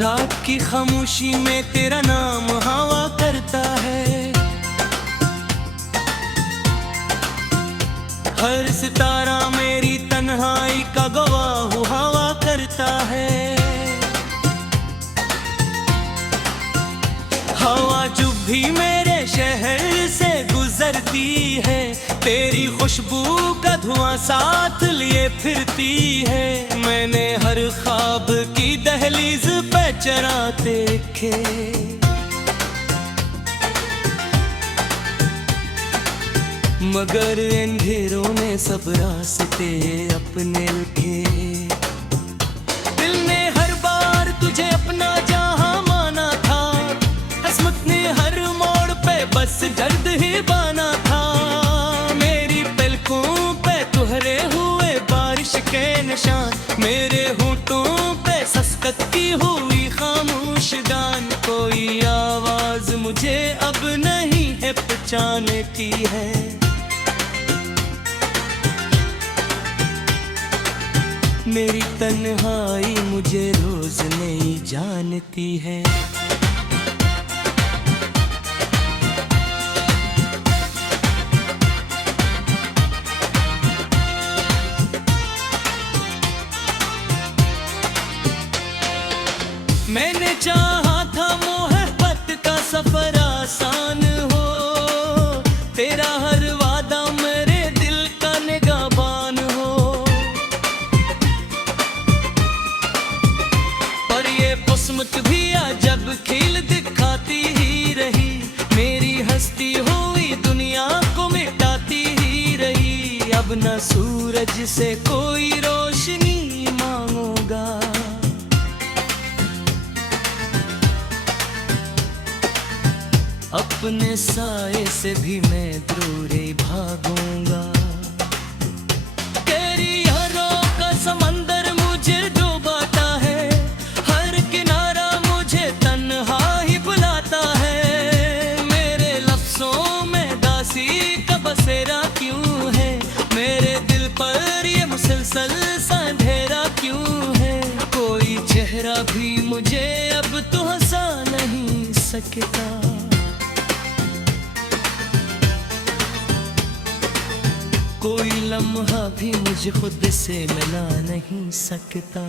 रात की खामोशी में तेरा नाम हवा करता है, हर सितारा मेरी तन्हाई का गवाह हवा करता है। हवा जो भी मेरे शहर से गुजरती है, तेरी खुशबू का धुआं साथ लिए फिरती है। मैंने हर ख्वाब की दहलीज पे चराते देखे, मगर अंधेरों ने सब रास्ते अपने रखे। दिल ने हर बार तुझे अपना जहां माना था, किस्मत ने हर मोड़ पे बस दर्द ही बाना था। मेरी पलकों पे तुहरे हुए बारिश के निशान, मेरे होठों पे सस्कत की हुई खामोश गान। कोई आवाज मुझे अब नहीं है पहचानती है, मेरी तन्हाई मुझे रोज नहीं जानती है। मैंने चाहा था मोहब्बत का सफर आसान हो, तेरा हर वादा मेरे दिल का निगाहबान हो। पर ये किस्मत भी अजब खेल दिखाती ही रही, मेरी हस्ती हुई दुनिया को मिटाती ही रही। अब न सूरज से कोई रोशनी मांगूंगा, अपने साए से भी मैं दूर ही भागूंगा। तेरी यारों का समंदर मुझे डुबाता है, हर किनारा मुझे तन्हा ही बुलाता है। मेरे लफ्जों में दासी का बसेरा क्यों है, मेरे दिल पर ये मुसलसल सा अंधेरा क्यों है। कोई चेहरा भी मुझे अब तो हंसा नहीं सकता, कोई लम्हा भी मुझे खुद से मिला नहीं सकता।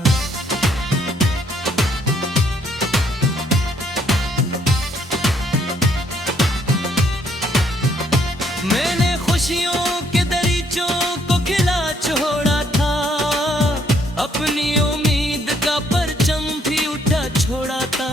मैंने खुशियों के दरीचों को खिला छोड़ा था, अपनी उम्मीद का परचम भी उठा छोड़ा था।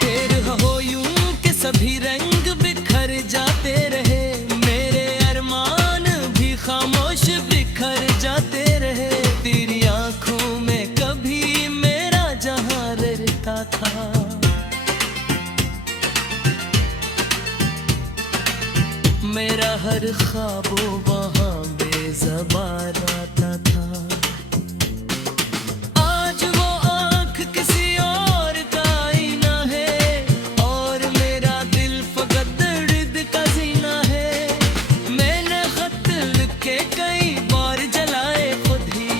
फिर हो यूं के सभी रंग बिखर जाते रहे, मेरे अरमान भी खामोश बिखर जाते रहे। तेरी आंखों में कभी मेरा जहां रहता था, मेरा हर ख्वाब वहां बेज़बान आता था। आज वो आंख किसी और का आईना है, और मेरा दिल फकत दर्द का जीना है। मैंने खत लिखे कई बार जलाए खुद ही,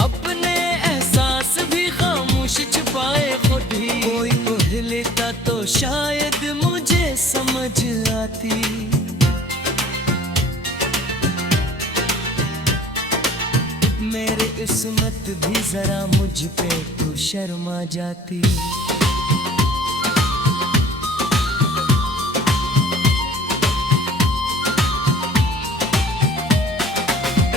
अपने एहसास भी खामोश छुपाए खुद ही। कोई कह लेता तो शायद मुझे समझ आती, मेरे किस्मत भी जरा मुझ पे तू शर्मा जाती।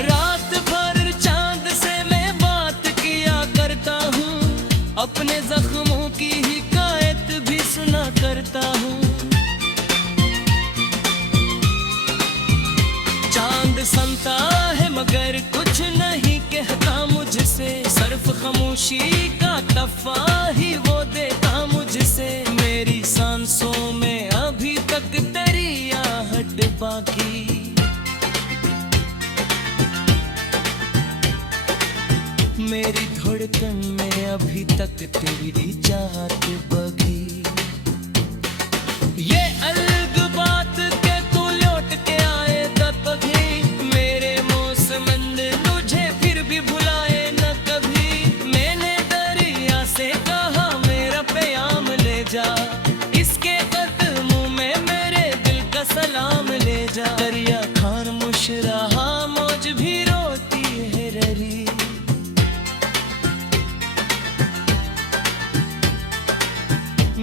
रात भर चांद से मैं बात किया करता हूँ, अपने जख्मों की हिकायत भी सुना करता हूँ। चांद सुनता है मगर कुछ नहीं कहता मुझसे, सिर्फ खामोशी का तफा ही वो देता मुझसे। मेरी सांसों में अभी तक तेरी आहट बाकी, मेरी धड़कन में अभी तक तेरी चाहत बगी। ये अलग बात के तू लौट के आए तब भी, मेरे मौसमंद तुझे फिर भी भुलाए न कभी। से कहा मेरा प्याम ले जा, इसके कदमों में मेरे दिल का सलाम ले जा। दरिया खामोश रहा, मौज भी रोती है ररी।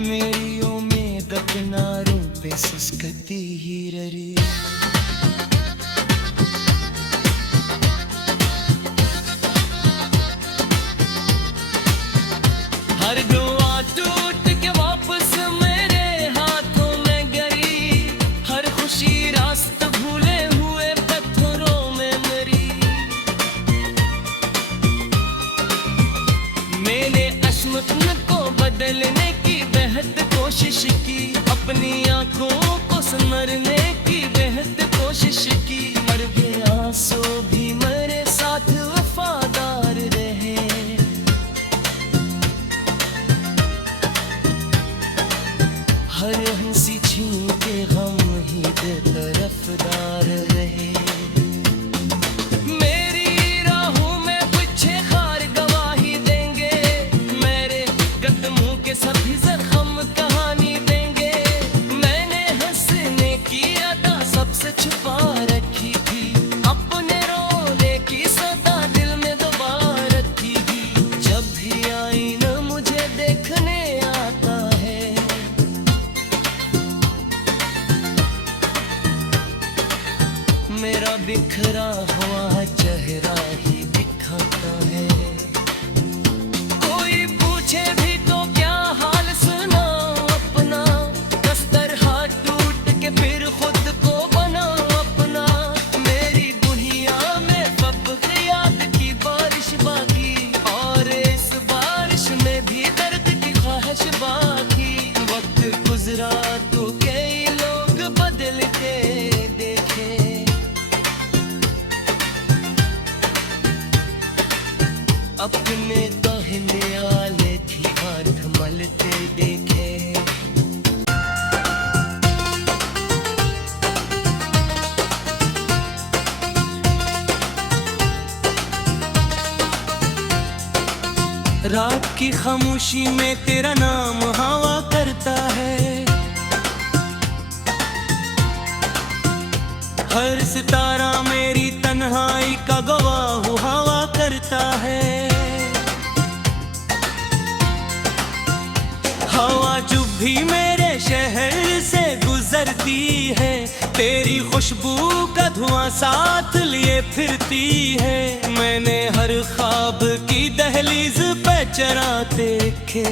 मेरी उम्मीद किनारों पे सुस्कती ही ररी। हर दुआ टूट के वापस मेरे हाथों में गई, हर खुशी रास्ता भूले हुए पत्थरों में मरी। मैंने अश्मतन को बदलने की बेहद कोशिश की, अपनी आंखों को संवरने की बेहद कोशिश की। मर गया सो भी मेरे साथ वफादार रहे। हर हंसी छीन के गम ही बेतरफदार रहे। मेरी राहों में पीछे खार गवाही देंगे, मेरे कदमों के सभी जख्म कहानी देंगे। मैंने हंसने की अदा सबसे छुपा रखी थी, अपने रोने की सदा दिल में दबा रखी थी। जब भी आईना मुझे देखने आता है, मेरा बिखरा हुआ चेहरा ही दिखाता है। कोई पूछे भी तो क्या हाल सुना अपना, दस्तर हाथ टूट के फिर खुद को बना अपना। मेरी दुनिया में फब्र याद की बारिश बाकी, और इस बारिश में भी दर्द की ख्वाहिश बाकी। वक्त गुजरा तो कई लोग बदलते देखे, अपने कहने वाले भी हाथ मलते देखे। रात की खामोशी में तेरा नाम हवा करता है, हर सितारा मेरी तन्हाई का गवाह हवा करता है। हवा जो भी मेरे शहर से गुजरती है, तेरी खुशबू का धुआं साथ लिए फिरती है। मैंने हर ख्वाब की दहलीज पे चरा देखे,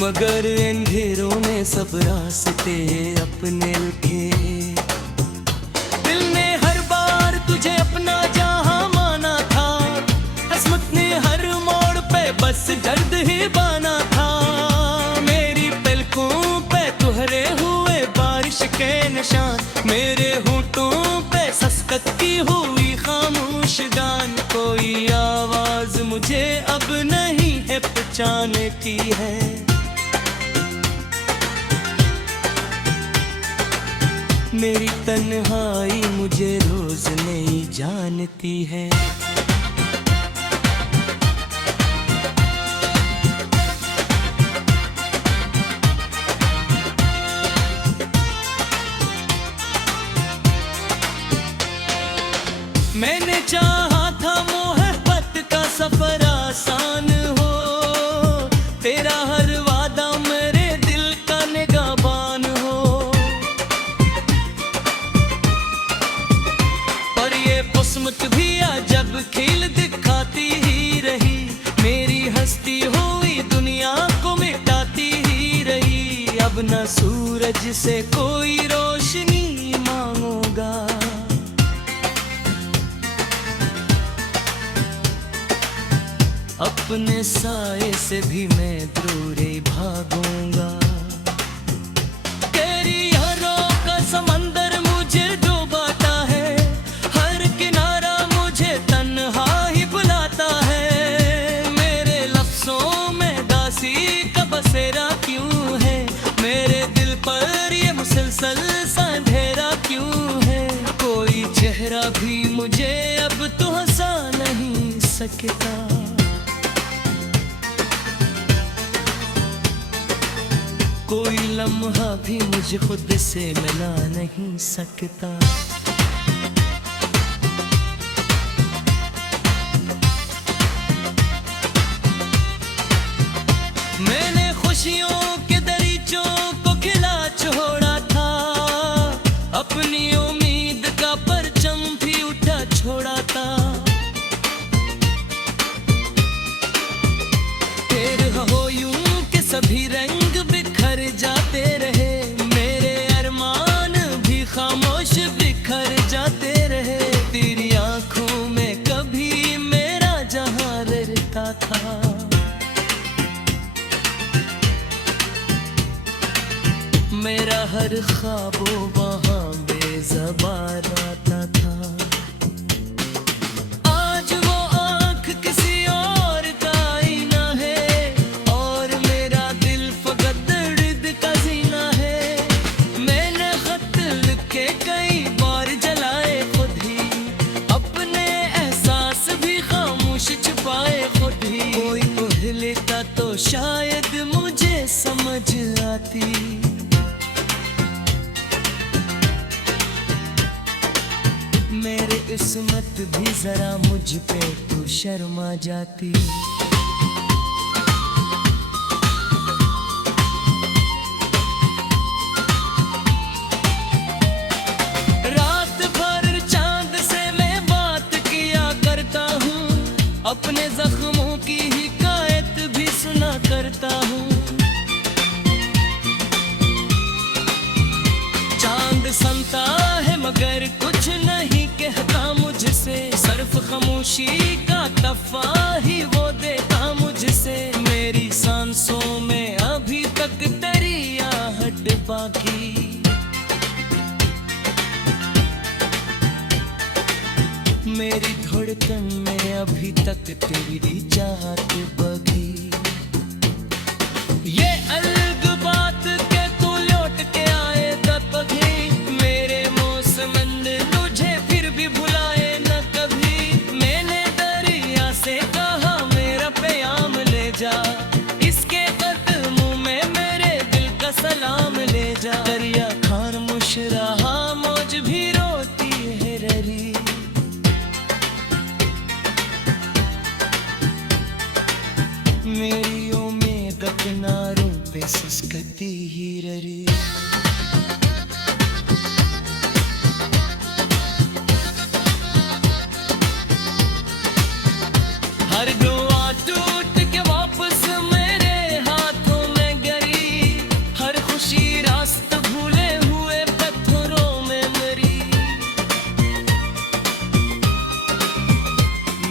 मगर अंधेरों ने सब रास्ते अपने लिखे। दिल ने हर बार तुझे अपना जहां माना था, किस्मत ने हर मोड़ पे बस दर्द ही बाना था। मेरी पलकों पे तुहरे हुए बारिश के निशान, मेरे होठों पे सस्कत की हुई खामोश गान। कोई आवाज मुझे अब नहीं है पहचानती है, मेरी तन्हाई मुझे रोज नहीं जानती है। मैंने चाहा था मोहब्बत का सफर आसान हो, तेरा हर वादा मेरे दिल का निगाहबान हो। पर ये किस्मत भी जब खिल दिखाती ही रही, मेरी हस्ती हुई दुनिया को मिटाती ही रही। अब न सूरज से कोई रोशनी मांगूंगा, अपने साए से भी मैं दूर भागूंगा। तेरी यारों का समंदर मुझे डुबाता है, हर किनारा मुझे तन्हा ही बुलाता है। मेरे लफ्जों में दासी का बसेरा क्यों है, मेरे दिल पर ये मुसलसल सा अंधेरा क्यों है। कोई चेहरा भी मुझे अब तो हंसा सकता। कोई लम्हा भी मुझे खुद से मिला नहीं सकता। मैंने खुशियों के दरीचों को खिला छोड़ा था, अपनी उम्मीद का परचम भी उठा छोड़ा था। फिर हो यूं कि सभी रंग बिखर जाते रहे, मेरे अरमान भी खामोश बिखर जाते रहे। तेरी आंखों में कभी मेरा जहां रहता था। मेरा हर ख्वाबो वहाँ बेज़बान आता था। आज वो आँख किसी और का आईना है, और मेरा दिल फकत दर्द का जीना है। मैंने खत लिखे कई बार जलाए खुद ही, अपने एहसास भी खामोश छुपाए खुद ही। कोई पढ़ लेता तो शायद मुझे समझ आती। मेरे किस्मत भी जरा मुझ पे तू शर्मा जाती। रात भर चांद से मैं बात किया करता हूँ, अपने जख्मों की हिकायत भी सुना करता हूँ। चांद सुनता है मगर कुछ नहीं कहता मुझसे, सिर्फ खामोशी का तफा ही वो देता मुझसे। मेरी सांसों में अभी तक तेरी आहट बाकी। मेरी धड़कन में अभी तक तेरी चाहत बगी। ये अलग बात के तू लौट के आए तब भी, मेरे मौसमंद तुझे फिर भी भुलाए न कभी। मैंने दरिया से कहा मेरा प्याम ले जा, इसके कदमों में मेरे दिल का सलाम ले जा। दरिया खामोश रहा, मौज भी रोती है ररी। मेरी उम्मीद किनारों पे सिसकती ही रही। हर दुआ टूट के वापस मेरे हाथों में गिरी, हर खुशी रास्ता भूले हुए पत्थरों में मरी।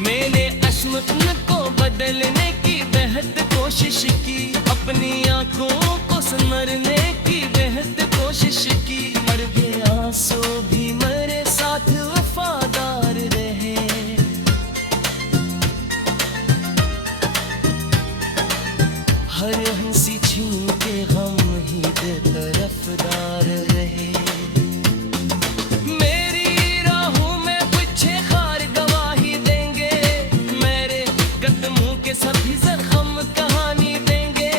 मैंने अश्मतन को बदलने की बेहद कोशिश की, अपनी आंखों को संवरने की बेहद कोशिश की। मर गया सो भी मेरे साथ वफादार रहे। हर हंसी छीन के गम ही बेतरफदार रहे। मेरी राहों में पीछे खार गवाही देंगे, मेरे कदमों के सभी जख्म कहानी देंगे।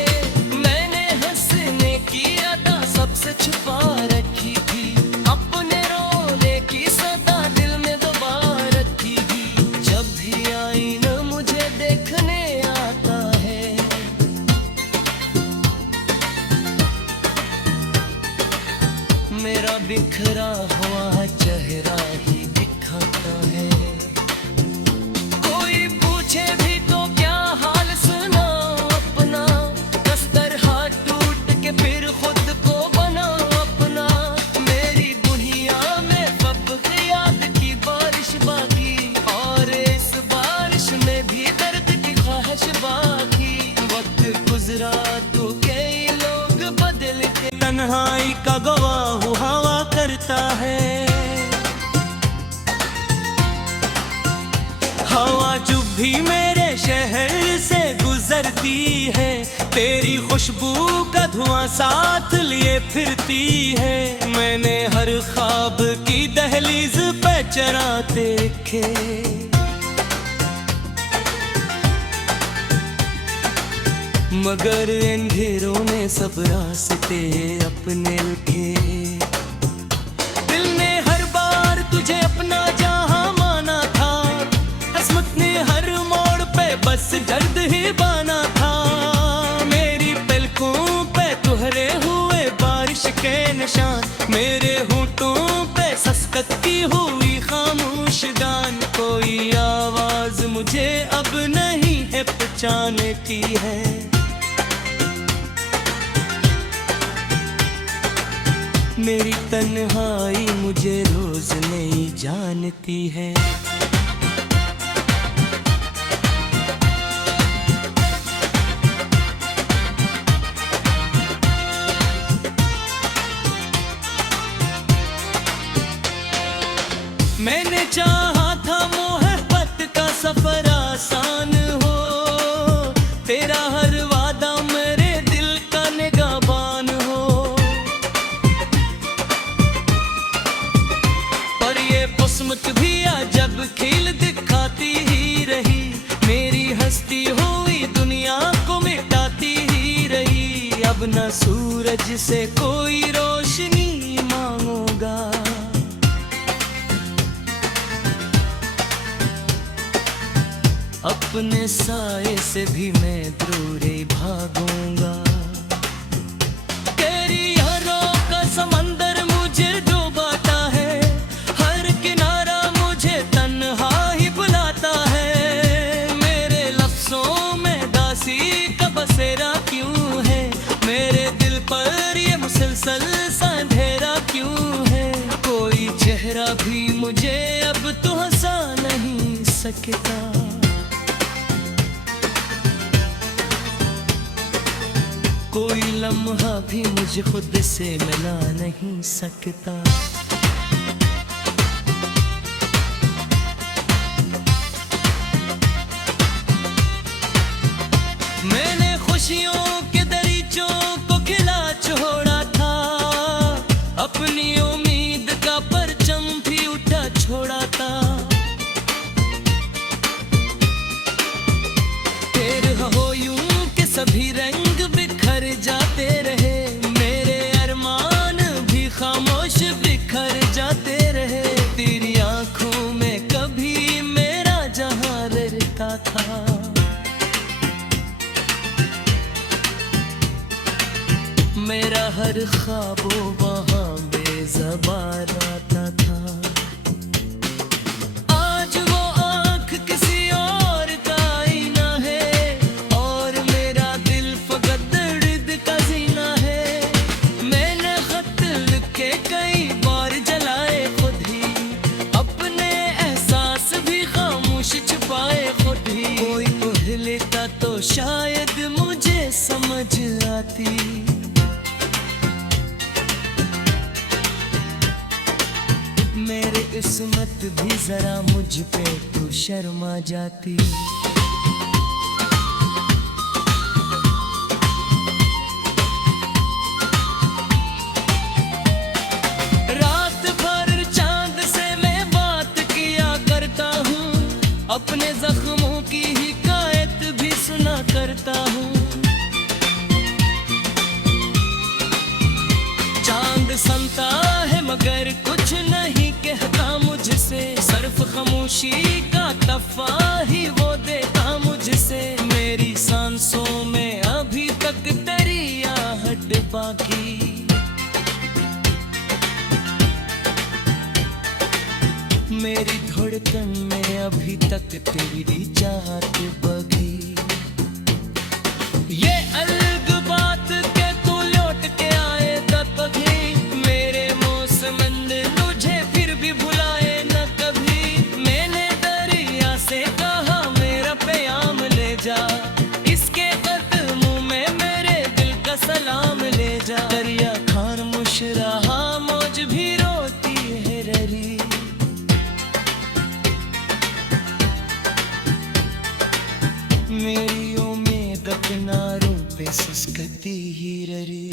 मैंने हंसने की अदा सबसे छुपा रखी थी, अपने रोने की सदा दिल में दबा रखी थी। जब भी आईना मुझे देखने आता है, मेरा बिखरा हुआ चेहरा ही दिखाता है। कोई पूछे भी तो क्या हाल सुना अपना, दस्तर हाथ टूट के फिर खुद को बना अपना। मेरी दुनिया में वक्त याद की बारिश बाकी, और इस बारिश में भी दर्द की ख्वाहिश बाकी। वक्त गुजरा तो कई लोग बदल के, तन्हाई का गवाह हवा करता है। हवा चुप भी मेरे शहर से गुजरती है, तेरी खुशबू का धुआं साथ लिए फिरती है। मैंने हर ख्वाब की दहलीज पे चराते देखे। मगर अंधेरों में सब रास्ते अपने लिखे। दिल ने हर बार तुझे अपना जहां माना था, किस्मत ने हर मोड़ पे बस दर्द ही बाना था। मेरी पलकों पे तुहरे हुए बारिश के निशान, मेरे होठों पे सस्कत की हुई खामोश गान। कोई आवाज मुझे अब नहीं है पहचानती है, मेरी तन्हाई मुझे रोज नहीं जानती है। मैंने चाहा था मोहब्बत का सफर आसान हो, तेरा हर वादा मेरे दिल का निगाहबान हो। पर ये किस्मत भी अजब खेल दिखाती ही रही, मेरी हस्ती हुई दुनिया को मिटाती ही रही। अब न सूरज से कोई रोशनी मांगूंगा, अपने साए से भी मैं दूर ही भागूंगा। तेरी यारों का समंदर मुझे डुबाता है, हर किनारा मुझे तन्हा ही बुलाता है। मेरे लफ्जों में दासी का बसेरा क्यों है, मेरे दिल पर ये मुसलसल सा अंधेरा क्यों है। कोई चेहरा भी मुझे अब तो हंसा नहीं सकता, कोई लम्हा भी मुझे खुद से मिला नहीं सकता। मैंने खुशियों के दरीचों को खिला छोड़ा था, अपनी उम्मीद का परचम भी उठा छोड़ा था। फिर हो यूं के सभी रंग बिखर जाते रहे, मेरे अरमान भी खामोश बिखर जाते रहे। तेरी आंखों में कभी मेरा जहां रहता था, मेरा हर ख्वाबो वहां बेज़बान आता था। आज वो आंख किसी और का आईना है, और मेरा दिल फकत दर्द का जीना है। मैंने खत लिखे कई बार जलाए खुद ही, अपने एहसास भी खामोश छुपाए खुद ही। कोई कह लेता तो शायद मुझे समझ आती, मेरी किस्मत भी जरा मुझ पे तू शर्मा जाती। रात भर चांद से मैं बात किया करता हूँ, अपने जख्मों की हिकायत भी सुना करता हूँ। चांद सुनता है मगर कुछ नहीं कहता मुझसे, सिर्फ खामोशी का तफा ही वो देता मुझसे। मेरी सांसों में अभी तक तेरी आहट बाकी, मेरी धड़कन में अभी तक तेरी चाहत बगी। ये अलग बात के तू लौट के आए तब भी, मेरे मौसमंद तुझे फिर भी भुलाए न कभी। मैंने दरिया से कहा मेरा प्याम ले जा, इसके कदमों में मेरे दिल का सलाम ले जा। दरिया खामोश रहा, मौज भी रोती है ररी। मेरी उम्मीद किनारों पे सिसकती ही रही।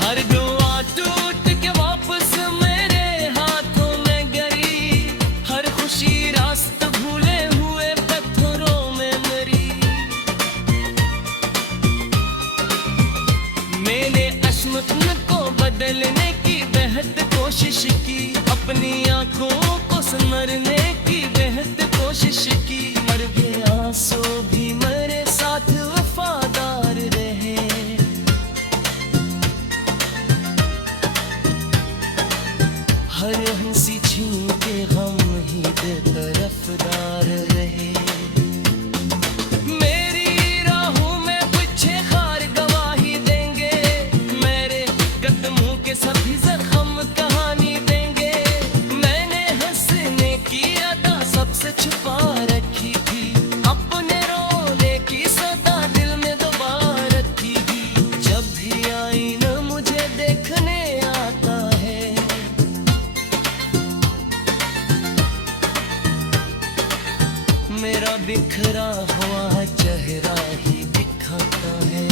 हर दुआ टूट के वापस मेरे हाथों में गई। बदलने की बेहद कोशिश की, अपनी आंखों को संवरने की बेहद कोशिश की। मर गया सो भी मेरे साथ वफादार रहे। हर हंसी छीन के गम ही बेतरफदार रहे। मेरी राहों में पीछे खार गवाही देंगे, मेरे कदमों के सभी जख्म कहानी देंगे। मैंने हंसने की अदा सबसे छुपा रखी थी, अपने रोने की सदा दिल में दबा रखी थी। जब भी आईना मुझे देखने आता है, मेरा बिखरा हुआ चेहरा ही दिखाता है।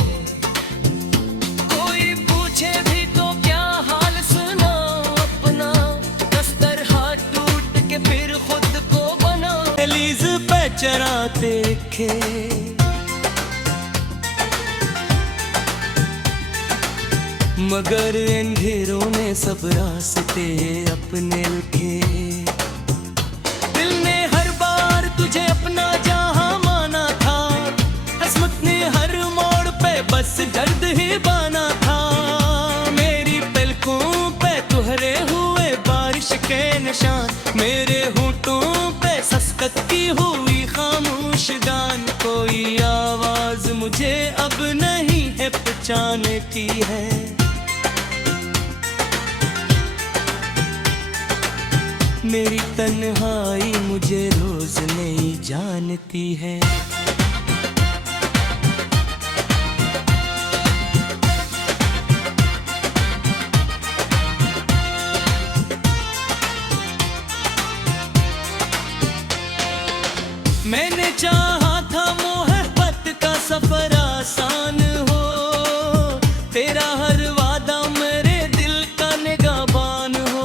कोई पूछे भी तो क्या हाल सुना अपना, दस्तर हाथ टूट के फिर खुद को बना। लीज पे चराते खे मगर अंधेरों ने सब रास्ते अपने लिखे। तुझे अपना जहां माना था, किस्मत ने हर मोड़ पे बस दर्द ही बाना था। मेरी पलकों पे तुहरे हुए बारिश के निशान, मेरे होठों पे सस्कत की हुई खामोश गान। कोई आवाज मुझे अब नहीं है पहचानती है। मेरी तन्हाई मुझे रोज नहीं जानती है। मैंने चाहा था मोहब्बत का सफर आसान हो, तेरा हर वादा मेरे दिल का निगाहबान हो।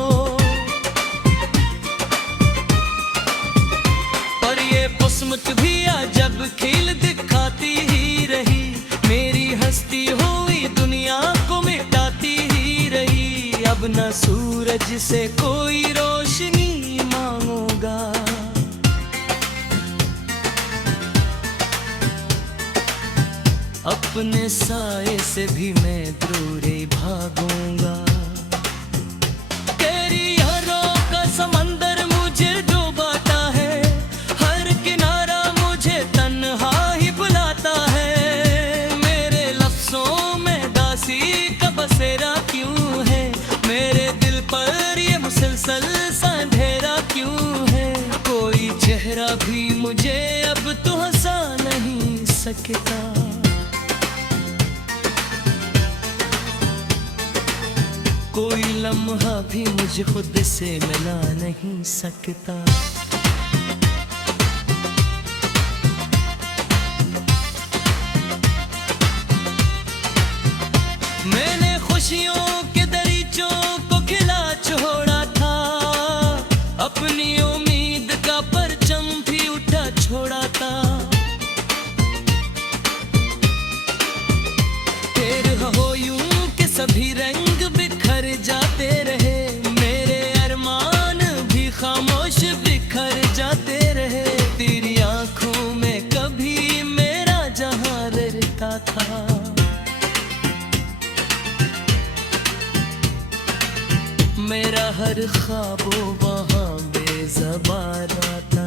किस्मत भी जब खेल दिखाती ही रही, मेरी हस्ती हुई दुनिया को मिटाती ही रही। अब न सूरज से कोई रोशनी मांगूंगा, अपने साए से भी मैं दूर भागूंगा। तेरी यारों का समंदर मुझे डुबाता है, बसेरा क्यों है मेरे दिल पर, ये मुसलसल सा अंधेरा क्यों है। कोई चेहरा भी मुझे अब तो हंसा नहीं सकता, कोई लम्हा भी मुझे खुद से मिला नहीं सकता। मैंने खुशियों के दरीचों को खिला छोड़ा था, अपनी उम्मीद का परचम भी उठा छोड़ा था। तेरे हो यूं के सभी रंग बिखर जाते रहे, मेरे अरमान भी खामोश बिखर जाते रहे। तेरी आंखों में कभी मेरा जहां रहता था, मेरा हर ख्वाब वहाँ बेज़बान आता